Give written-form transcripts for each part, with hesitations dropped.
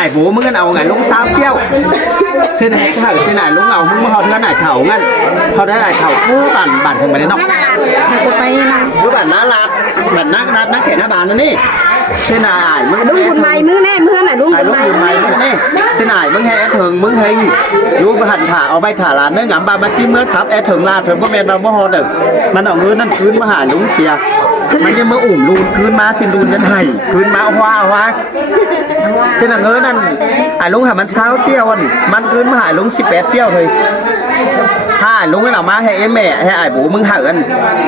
ai bốมึงเอาไงลุงsao chiêu xin hẹn thử xin nàyลุงเอามึงมาhọ thưa này thầu ngân họได้này thầu cứ bản thân mày đấy nọc cứ bản ná lạt bản ná kẻ ná bàn nữa đi xin nàyมึง ลุงบุญไม่มึงแน่มึงไหนลุงบุญ ลุง ไม่ บุญไม่มึงนี่xin nàyมึงhay thườngมึงhìnhลุงหันthảเอาใบthả là nó ngắm ba bát chim nó sắp thường là thường có men vào mò đượcมันเอาเงินนั่นคืนมาหาลุงเชียมันจะมาอุ่มลูนคืนมาxinลูนยันไห้คืนมาhoa xin làเงินนั่นไอ้ลุงหามันเช้าเที่ยวมันคืนมาหาลุง18เที่ยวเลยถ้าลุงเอามาให้แม่ให้ไอ้บูมึงหาเงิน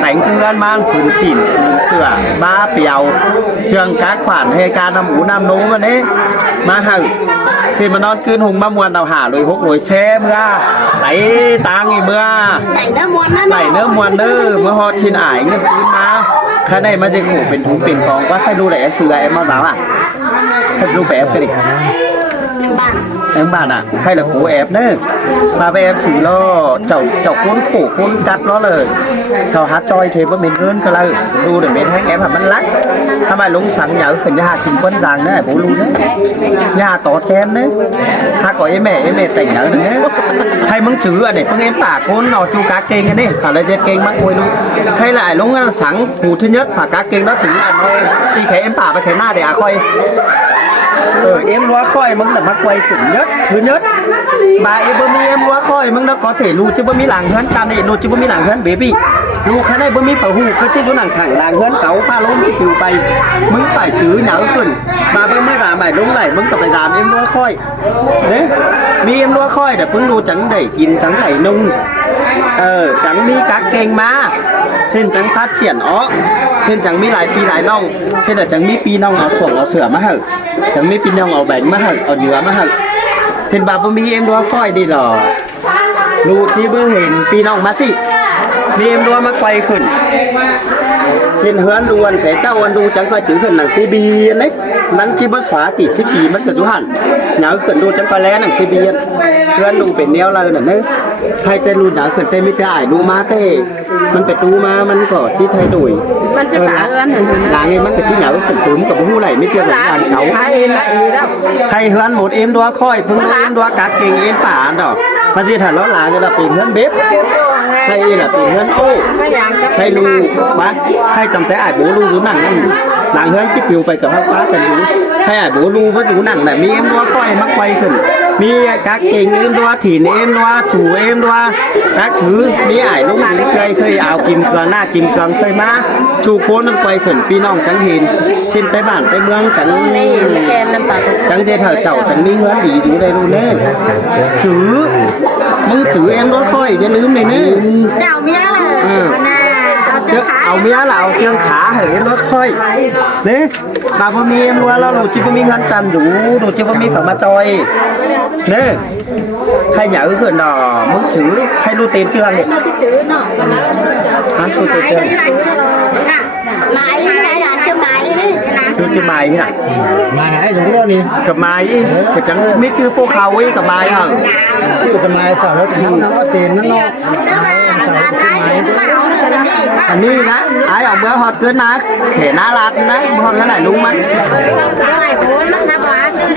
แต่งเครื่องมาฝืนสินเสือบ้าเปียวเชืองกักขวานให้การนำหมูนำนูมันนี้มาหาxinมานอนคืนหงมามวนเอาหาเลย6เลยแช่เมื่อไต่ตางอีเมื่อไต่เนื้อมวนเด้อเมื่อฮอดชินไอ้เงินคืนมาข้าได้มาจะงูเป็นถุงเป็นกองว่าใครดูแลเสือเอ็มมาแล้วอ่ะใครดูแอบกันดิem bạn à hay là cố ép nữa mà bây em xử lo chậu cuốn khổ cuốn chặt nó là sao hát choi thế với mình hơn cái là đu để mình hang em hả bắn lắcถ้าไม่ลงสังอย่าขึ้นยาขึ้นก้นดังนะโบลูนะยาต่อแทนนะถ้าก่อไอ้แม่แต่งเนื้อนะให้มึงถืออันนี้เพิ่งเอ็มปากคนนอจูกาเก่งกันนี่อะไรจะเก่งมากมวยลูให้lạiลงสังผูthứ nhất và cá ก่งđóถืออันน้อยที่แขเอ็มปากไปแขหน้าđể à coi em loa khóiมึงlà mắc quay khủng nhất thứ nhất mà em bơm em loa khóiมึงđã có thể lù chứ bơm mi làng hơn can này lù chứ bơm mi làng hơn bé bị lù khá này bơm mi phải hù cái chứ lù làng thẳng làng hơn cáu pha lốm chỉ chịu bayมึงphải chứ nhớ khẩn mà bơm mi làm bài đúng nàyมึงtập phải làm em loa khói đấy mi em loa khói đểพึ่งดูจังได้กินจังไหลนุ่งจังมีกักเก่งมาเช่นจังพัดเฉียนอ๋อเช่นจังมีหลายปีหลายน้องเช่นจังมีปีน้องเอาส่งเอาเสือมาเหอะจังมีปีน้องเอาแบ่งมาเหอะเอาเหยื่อมาเหอะเช่นบาปมีเอ็มดัวค่อยดีหรอรู้ที่เบื่อเห็นปีน้องมาสิมีเอ็มดัวมาไกวขึ้นเช่นเฮือนดวนแต่เจ้าวันดูจังไกวจื้อขึ้นหนังตีบีนี่มันจีบสวาติสิปีมันจะจุหันหนาวขึ้นดูจังไกวแล้วหนังตีบีเฮือนดูเป็นแนวอะไรนั่นเนอะใครจะรู้หนาวขึ้นเต้ไม่ได้ดูมาเต้มันจะตูมามันก็ที่ไทยดุยมันจะหาเงินเห็นหลังนี้มันก็ที่หนาวขึ้นตูมกับผู้ไหลไม่เกี่ยวกับการเขาใครเฮือนหมดเอ็มดัวค่อยพึ่งเอ็มดัวกัดเก่งเอ็มป่าดอกมันจะถ่ายล้อหลังจะเป็นเฮือนเบ็บใครน่ะเป็นเฮือนโอ้ใครรู้บ้าใครจำแต่ไอ้โบลูดูหนังนั่นหลังเฮือนจิบปิวไปกับฟ้ากันอยู่ใครไอ้โบลูมาดูหนังแบบมีเอ็มดัวค่อยมักไวขึ้นมีกักเก่งเอ็มดัวถิ่นเอ็มดัวถูเอ็มดัวกักถือมีไอ้ลุงเคยเอากิมเกลือหน้ากิมเกลือเคยมาชูโค้นมันไวขึ้นพี่น้องจังเห็นเช่นไปบ้านไปเมืองจังจังเจเถอเจ้าจังมีเฮือนดีอยู่ได้รู้เน่ถือมึงถือเอ็มดัวค่อยอย่าลืมเลยนี่เจ้าเมียล่ะเอาเมียล่ะเอาเชียงขาเหยรถค่อยนี่มาพอมีเอ็มรัวแล้วหนูจิบมีเงินจันอยู่หนูจิบมีฝั่งมาจอยนี่ใครอยากขึ้นดอมึงถือให้ดูเต็มเชือกเนี่ยถือเนาะฮะดูเต็มเชือกไม้ไม่ได้จะไม้คือจะไม้ที่ไหนไม้หายอย่างนี้นี่กับไม้แต่จังไม่คือพวกเขาไว้กับไม้เหรอชื่อกับไม้ต่อแล้วทำน้ำว่าเต็มนั่นเนาะอันนี้นะไอ้เอาเมื่อฮอตเกินนะเขน่ารักนะฮอตแล้วไหนรู้มั้ย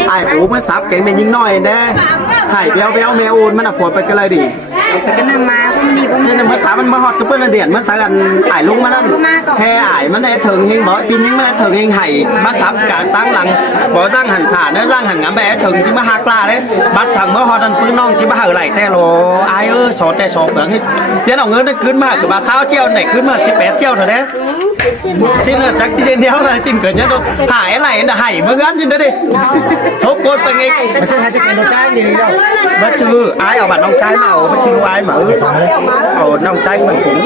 ไอ้ปูมันซับเก่งเป็นยิ่งน้อยเด้ไข่เบี้ยวแมวอูนมันฝนไปกันเลยดิก็นำมาผมดีผมเช่นเมื่อสามันมาฮอตก็เปิ้ลเดียนเมื่อสากันไอ้ลุงมานั่นแห่ไอ้มันได้ถึงเฮงบอกปีนี้มันได้ถึงเฮงไห่มาซับการตั้งหลังบอกตั้งหันผ่านแล้วตั้งหันงามแบถึงที่มาหักลาเลยบัดสั่งเมื่อฮอตนั่นปื้นน้องที่มาหักไหลแต่โลไอ้สอนแต่สอนเปลือกนี่เดี๋ยวเอาเงินได้ขึ้นมากับบาเช้าเที่ยวไหนขึ้นมา18เที่ยวเท่านี้ที่นั่นจักที่เดียวเลยสิ้นเกิดเนี่ยต้องหายอะไรเนี่ยหายเมื่องั้นจริงดิทบกวนไปไงไม่ใช่ใครจะเป็นตัวจ้างดีแล้วบัดชื่อไอ้เอาบัตรน้องใจมาเอาบัดชื่อไอ้มาเอาน้องใจมันผม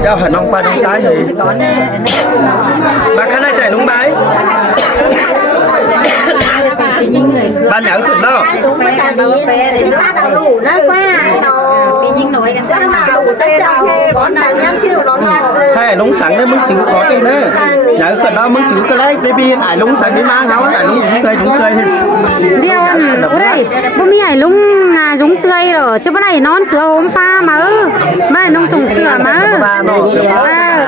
เดี๋ยวหันน้องไปน้องใจเลยบัดข้าได้ใจลุงใบบ้านไหนขึ้นเนาะให้ลุงสั่งได้มึงจื้อขอตีเนอะไหนขึ้นเนาะมึงจื้อก็เลยไปบินไอ้ลุงสั่งไปมาเขาไอ้ลุงเคยเดี๋ยวบ่ได้บ่มีไอ้ลุงนาจุงเตยหรอจะบ่ได้นอนเสือโหมฟ้ามาบ้านน้องส่งเสือมา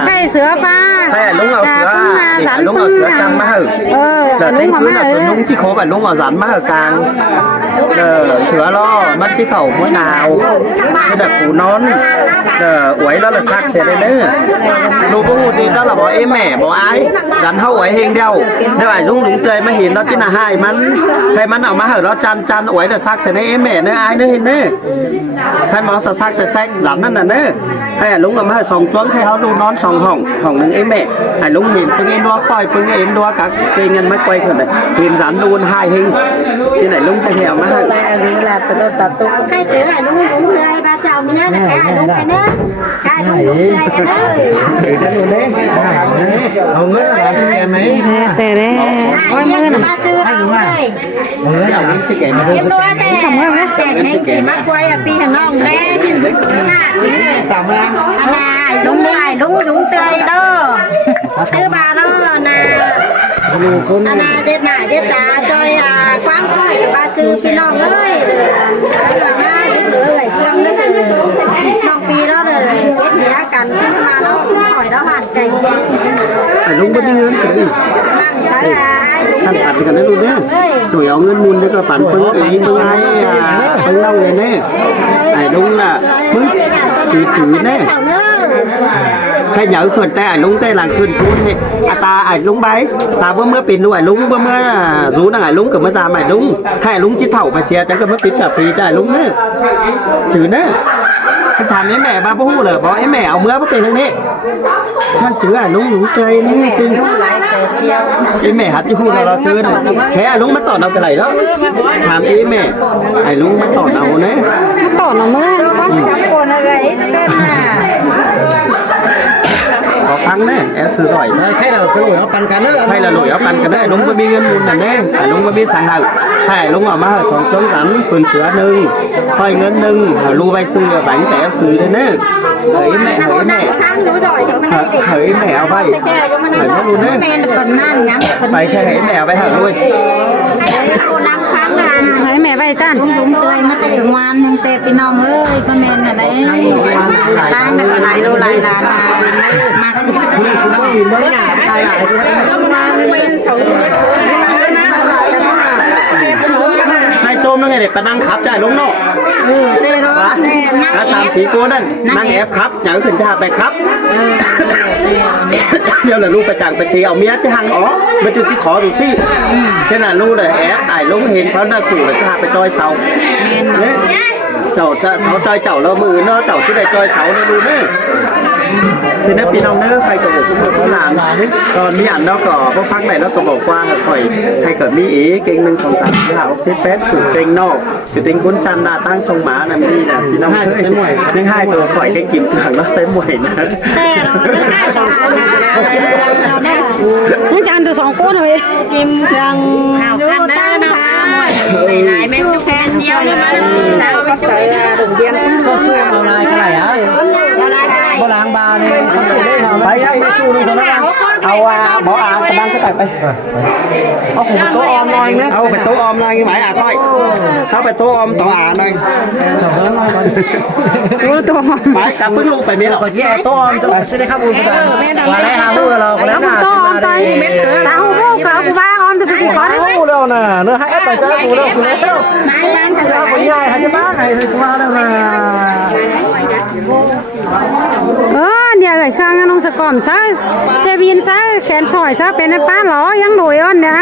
ใช่เสือฟ้าให้ลุงเอาเสือ ลุงเอาเสือจังมาเหอะแต่เล่นคืนน่ะตัวลุงที่โคบลุงเอาสันมาเหอะกลางเสือล่อมันที่เข่าหัวหนาวที่แบบปูนอนอวยแล้วละซักเสร็จเลยเด้อดูพวกหูดีแล้วเราบอกแม่บอกไอ้ดันเท่าอวยเฮงเดียวได้ไหมลุงเตยมาเห็นแล้วที่น่าให้มันให้มันเอามาเหอะแล้วจันอวยแต่ซักเสร็จในแม่เนื้อไอ้เนื้อเห็นเด้อให้มองซักเสร็จแซกหลังนั่นน่ะเด้อให้ลุงเอามาส่งจ้วงให้เขาดูนอน2 ห้องนึงแม่ให้ลุงเห็นปึ้งเอ็นดัวคอยปึ้งเอ็นดัวกักเกงเงินไม่ไกลขึ้นเลยเห็นสันดูนให้เฮงที่ไหนลุงจะเหี่ยวมาให้ ใครเจอลุงเลยบ้าเจ้าเมียนะกายลุงไปเด้อกายลุงเลยกันเด้อ ถือได้ดูเด้เอาเงินมาสิแกไหม แต่เด้ว่ามือน่ะมาจื้อเราเลย เอาเงินมาสิแกมาดู เรียบร้อยแต่แต่แข่งจีมากกว่าปีข้างนอกแน่สิหน้าจริงเลย ตามมา ลุงเตยเด้อซื้อมาเนาะนะ ดูคน นาเจ็ดหน้าเจ็ดตาจอยกว้างค่อยกับบ้าจื้อพี่น้องเอ้ยมาเลยเครื่องนึงน้องปีแล้วเลยเจ็ดเหนือกันซื้อมาเนาะช่วยหอยแล้วหันใจ ไอ้ลุงก็มีเงินสิ นั่งสาย ท่านปัดกันได้รู้เนี่ยหน่วยเอาเงินมูลแล้วก็ปั่นปึ้งไอ้ปึ้งไอ้ปึ้งเล่าเลยเนี่ยไอ้ลุงน่ะปึ้งถือเนี่ยแค่nhớ khẩn tayไอ้ลุงtay là khẩn cuốn hệ taไอ้ลุงbay ta bữa mưa pin luônไอ้ลุงbữa mưa rú năngไอ้ลุงcầm mới raไอ้ลุงให้ไอ้ลุงจิตเถ่าไปเชียร์จังก็mới pin cà phê choไอ้ลุงเนี่ยถือเนี่ยท่านถามไอ้แม่บ้าพูดเลยบอกไอ้แม่เอาเมื่อมาเป็นอย่างนี้ท่านถือไอ้ลุงหนูใจนี่คือไอ้แม่หัดที่พูดเราถือเนี่ยแค่ไอ้ลุงมาต่อเราไปไหนแล้วถามไอ้แม่ไอ้ลุงมาต่อเราเนี่ย ต่อหน่อมือก็จับปนอะไรเต้นน่ะ có phăng đấy em sửa rồi ใช่เราคือเอาปันกันเนอะ hay là lỗi áo bàn cái đấy đúng với biên môn này đấy phải đúng với biên sáng hậu hay đúng ở mà sống chống rắn phần sữa nưng hơi ngân nưng lu bay sư bánh để em sửa đấy nè hỡi mẹ hỡi mẹ ao bay hỡi nó luôn đấy bay theo hỡi mẹ bay hở lui ให้แม่ไปจ้านลุงเตยมาเตะกลางวันยังเตะพี่น้องเอ้ยก็แม่นอะไรตางแล้วก็หลายโลหลายล้านมาhai tôm nó nghe để ta đang khắp chạy đúng nọ เตะรถ แล้วสามสีกูนั่นนั่งแอฟครับอย่างขึ้นท่าไปครับเดี๋ยวเลยลูกไปจังไปซีเอาเมียที่หังอ๋อมาจุดที่ขอดูสิเช่นน่ะลูกเลยแอฟไอ้ลุงเห็นเพราะน่าขู่เลยจะหาไปจอยเสาเนี่ยเจ้าจะเสาจอยเจ้าเรามือเนาะเจ้าที่ได้จอยเสาเนี่ยดูเนี่ยฉะนั้นพี่น้องเนื้อใครก็บอกทุกคนเขาหลานตอนนี้อันเนาะก็พวกฟังไหนเนาะก็บอกว่าคอยใครเกิดมีเอ๋เก่ง1 2 3 4 5 6 7 8ถูกเก่งนอกจุดเต็งคุ้นจันนาตั้งทรงหมานะมีนะพี่น้องเอ้ยยังให้ตัวข่อยแค่กินเถื่อนแล้วเต็มหมวยนะ มึงจานตัว2 คนเลยกินเครื่องดูตั้งค่ะหลายแม่ชุบแพนเจียวเลยมาตีสาวไปช่วยดุเดียนเอาลายเท่าไหร่ฮะโบราณบาเนี่ยไปไอ้จูนี่คนนั้นเอาหมออาดังก็ตัดไปเอาผมโต๊ะออมหน่อยนะ เอาไปโต๊ะออมหน่อยหมายค่อยเข้าไปโต๊ะออมต่อหน่อย จบแล้วหน่อยก่อน รู้ตัว หมายจับพึ่งลูกไปมีหรอก ก่อนที่เอาโต๊ะออมจะใช่ได้ครับคุณจะว่าอะไรหาหูเราคนนั้น เอาตัวออมไปตาหูมูกเอาบ้าออมจะสุดขอได้ไหม หูเราน่ะเนื้อให้ไปจ้าหูเราคุณแล้ว นายยังสุด เราคนใหญ่ให้จะบ้าไงคือว่าแล้วนะ เดี๋ยวไอ้ข้างน้องสะก่อมซะเซบินซะแขนซอยซะเป็นป้าหรอยังหน่วยอ่อนนะ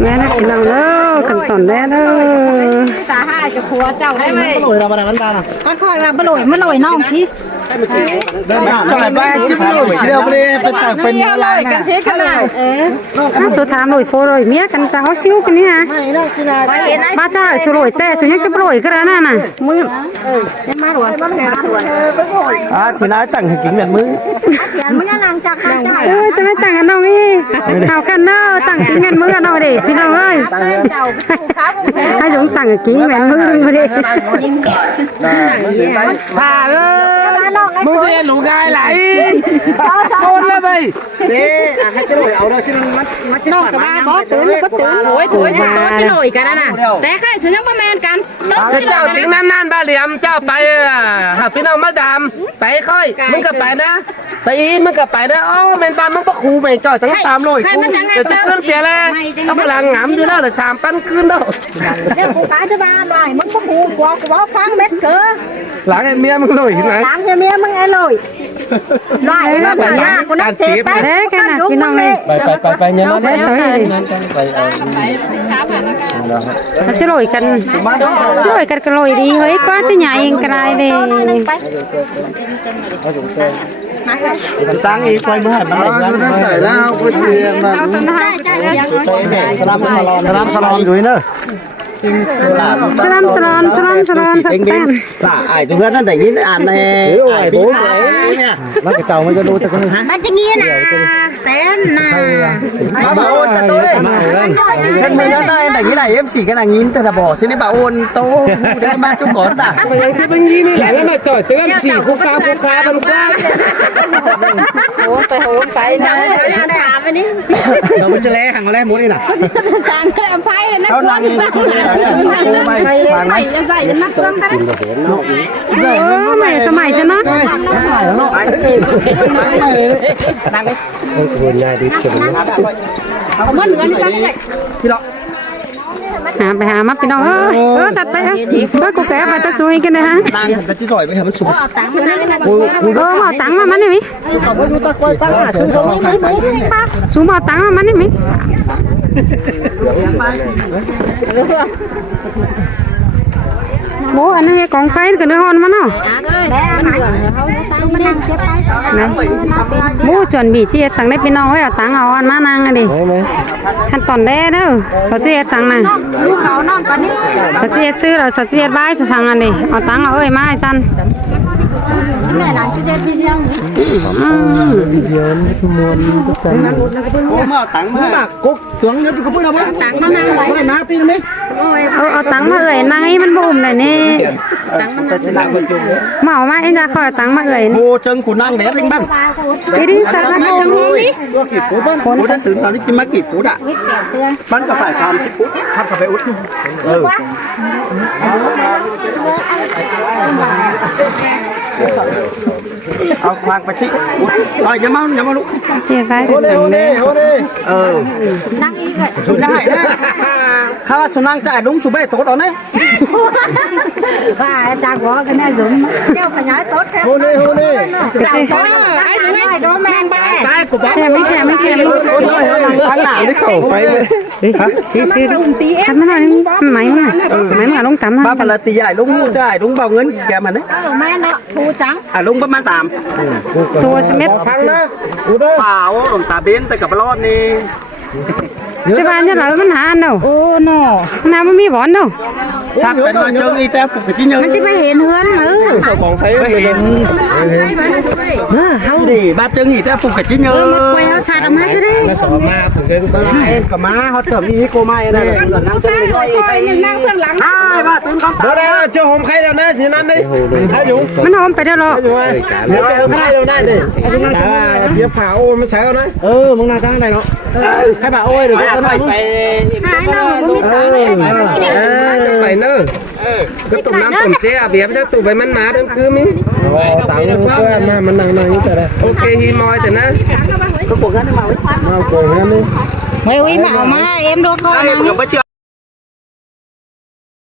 แม่นักกินเราเด้อกันตอนแม่เด้อตาห้าจะครัวเจ้าได้ไหม หน่วยเราอะไรมันบ้านอ่ะ ก็ค่อยมาบลอยมาลอยน้องสิ ได้ไหมจ่ายไปชิบหน่วยเดียวไปเลยไปต่างเป็น ลอยกันสิขนาดถ้าสุดท้ายลอยโฟลอยเมียกันจะเอาซิวกันนี่ฮะบ้าจ้าสุลอยแต่สุยังจะลอยกันนั่นน่ะมือยังมาหรอ ทีนั้นตั้งให้กินแบบมือ มึงยังนั่งจักนั่งจ่ายจะไม่แต่งกันน้องนี่เอากันเนาะตั้งกินกันมือกันเอาดิพี่น้องเอ้ยให้สงตั้งกินแม่มือมาดิ ผ่าเลย น้องไอ้ มึง คน จะรู้ง่ายไหล โอนแล้วไปนี่ให้จะหน่อยเอาเราชิ้นมันจะ น้องกับบ้าบอสตื่นก็ตื่นโอยถอยสตอจะหน่อยกันนะแต่ใครฉันยังประแมนกันต้อง จะเจ้าติ้งนั่นบ้าเหลี่ยมเจ้าไปหาพี่น้องมาดามไปค่อยมึงก็ไปนะไปอีมึงก็ไปนะอ๋อเมนบานมึงก็คูไปจ่อจังตามเลยจะขึ้นเสียแล้วเอาพลังหงำอยู่แล้วเลย3 ปั้นขึ้นแล้ว เดี๋ยวกูกาจะบ้าหน่อยมึงก็ผูกกูบอกฟังเม็ดเกอ หลังไอ้เมียมึงหน่อยไหน หลังเมียมึงไอ้เลยหน่อยนะสัญญากูนักเจ็บไปเด้แค่นั้นพี่น้องเลย ไปเงี้ยนั่น ได้สวยดิเขาจะลอยกันลอยกันก็ลอยดีเฮ้ยกว่าที่ใหญ่เองก็ได้เลย ตั้งอีกไว้เมื่อมันนั่นใส่แล้วกูเชียร์มัน เอาต้นไม้ สลัมสลอมอยู่นี่เนอะ สลามสักแป้น ไอ้ตัวนั้นแต่ยินอ่านในไอ้โบ้เนี่ยมันจะเจ้ามันจะดูแต่คนนึงฮะ มันจะงี้นะเต้นนะ มาบ่าโอนแต่โตเลยท่านไม่ได้แต่งี้ไหนMC cái này nhìnแต่บ่xin bà ôn tố để ba chút cỏ ta ไปยังที่เป็นยี่นี่แหละแล้วน่ะจ่อยเตือน4 คุกคามันกว้าง โหไปโหไปนะถามไปนี่ เรามันจะแลหังแลหมดนี่น่ะ สั่งเอาไฟเลยนะ เขานั่งไป ใส่เป็นนักเครื่องกัน เออใหม่สมัยฉันนะ นั่งไป คนง่ายดีสุด มันเหมือนกันนี่ ที่เรา หาไปหามาพี่น้องเออสัตว์ไปเออกูแกไปตะซุยกันนะฮะ นั่งกันที่จ่อยไปเห็นมันสูง ตังค์มันนั่งนะ เออเอาตังค์มามันนี่มิ เขาไม่รู้ตะกอยตั้งหาซื้อสมไม่ไม่ สูมาเอาตังค์มามันนี่มิโอ้อันนี้กองไฟกันเลยฮอนมันเนาะ แม่หายเขาตังค์มันนั่งเช็ดไป นะโอ้จวนบีจีเอ็ดสั่งได้พี่น้องไว้เอาตังค์เอาอันมานั่งกันดิขั้นตอนแรกเด้อเขาจีเอ็ดสั่งน่ะ ลูกเขานอนตอนนี้ เขาจีเอ็ดซื้อแล้วเขาจีเอ็ดบายจะสั่งกันดิเอาตังค์เอาเอ้ยมาให้จัน แม่หลานที่เจ็ดพี่เชียง โอ้มาตั้งมากุ๊กตัวเงินอยู่กับพวกเราไหม ตังค์มันนั่งไว้ พวกเราปีนไหม เอาตังค์มาเอ้ยนางให้มันบ่มหน่อยนี่ แต่จะนั่งบนจุ่ม มาเอามาเอ็งจะขอตังค์มาเอ้ย โบเชิงขุนนั่งแดดลิงบ้าน ไปดิสักมาจังนี้ ตัวกี่ฟุตบ้านฟุตจะตื่นตอนนี้กินมากี่ฟุตอ่ะมันก็ฝ่าย30 ฟุตทำกับไปอุดเอาควางไปสิอย่ามาลุก เจี๊ยบไปก็สั่งเลย นั่งอีกเลย สุดได้นะข้าสุนังจ่ายลุงสุเบตโต๊ดเอาเนี่ย ว่าจากหัวกันแน่สมเจ้าขยายโต๊ะแค่ โฮเล่ จากโต๊ะไอ้ด้วยโดนแมงไป ตายกูบอก แค่ไม่ข้างหลังได้เข่าไปเลยที่ซื้อคันมันหน่อยไหมมาลงต่ำนะ บ้าพลตีใหญ่ลุงจ่ายลุงเบาเงินแกมันเนี่ย แม่เนาะทูจัง ลุงประมาณตาม ตัวสมิธ ฟังนะเปล่าหลวงตาเบนแต่กับรอดนี่ จะบ้านจะเหลือมันหาเนาะโอ้เนาะน้ำมันมีบ่อนเนาะ ชักเป็นมาเจออีแต่ฝึกกับจิ้งเยอะ มันจะไปเห็นเฮือนเจ้าของไฟเห็น เฮา ดิบ้าเจออีแต่ฝึกกับจิ้งเยอะ ไปเอาสาดมาซะดิ สอบมาฝึกเองก็ เอ็มกับม้าเขาเติมนี่โกไม่ได้เลยนั่งเติมเลยนั่งเพื่อนหลังบ้าตื่นก่อนเดี๋ยวเจ้าหอมใครแล้วนะทีนั้นดิให้อยู่ มันหอมไปเด้อหรอ เดี๋ยวใครเราได้ดิไอ้ตรงนั้นเดี๋ยวฝาโอ้ไม่ใช่เอานะมึงนั่งตั้งไหนเนาะให้ฝาโอ้ยเดี๋ยวจะนั่ง หายเนาะมึงมีตังค์เลย ไปเนอะก็ตุ่มน้ำตุ่มเจ๊เบียบจะตุ่มไปมันมาทั้งคืนมั้ย ตังค์เพื่อนมามันนั่งนี่แต่ละ โอเคฮีมอยแต่นะ ก็ปวดงั้นมาโกงงั้นนี่ เฮ้ยมาเอามาเอ็มโดนคอ ไอ้ผมไปเชื่อ